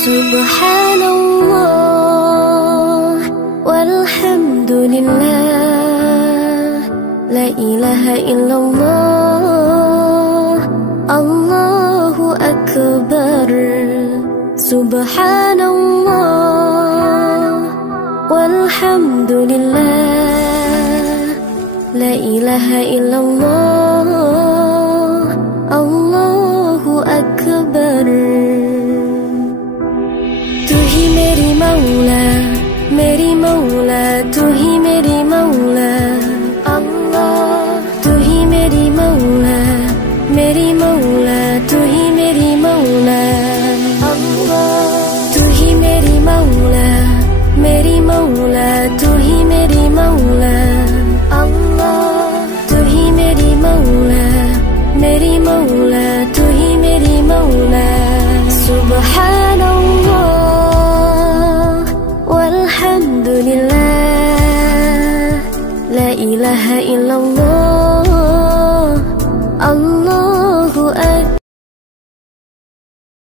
Subhanallah walhamdulillah, la ilaha illallah, Allahu akbar. Subhanallah walhamdulillah, la ilaha illallah, Allahu akbar. तू ही मेरी मौला, मेरी मौला, तू ही मेरी मौला अल्लाह। तू ही मेरी मौला, मेरी मौला, तू ही मेरी मौला अल्लाह। तू ही मेरी मौला, मेरी मौला, तू ही मेरी मौला अल्लाह। तू ही मेरी मौला, मेरी मौला, तू ही मेरी मौला। Subhanallah walhamdulillah, la ilaha illallah,